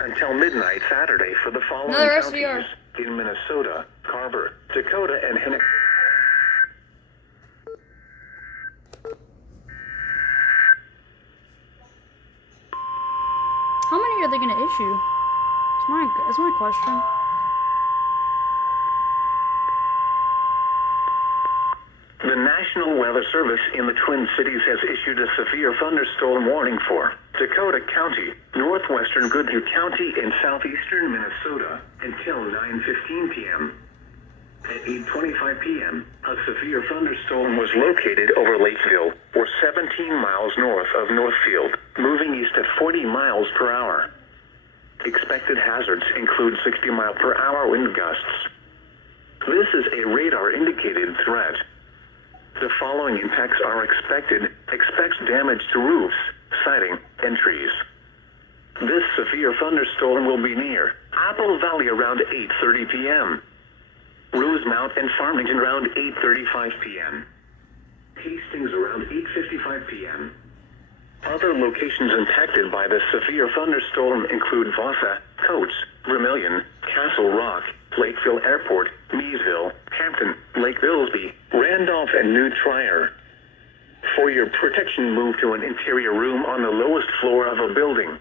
until midnight Saturday for the following Another counties SVR. in Minnesota, Carver, Dakota, and Hennick. How many are they going to issue? That's my question. The National Weather Service in the Twin Cities has issued a severe thunderstorm warning for Dakota County, northwestern Goodhue County, and southeastern Minnesota until 9:15 p.m. At 8:25 p.m., a severe thunderstorm was located over Lakeville, or 17 miles north of Northfield, moving east at 40 miles per hour. Expected hazards include 60-mile-per-hour wind gusts. This is a radar-indicated threat. The following impacts are expected. Expect damage to roofs, siding, and trees. This severe thunderstorm will be near Apple Valley around 8:30 p.m. Rosemount and Farmington around 8:35 p.m. Hastings around 8:55 p.m. Other locations impacted by the severe thunderstorm include Vasa, Coates, Vermilion, Castle Rock, Lakeville Airport, Meadville, Hampton, Lake Billsby, Randolph, and New Trier. For your protection, move to an interior room on the lowest floor of a building.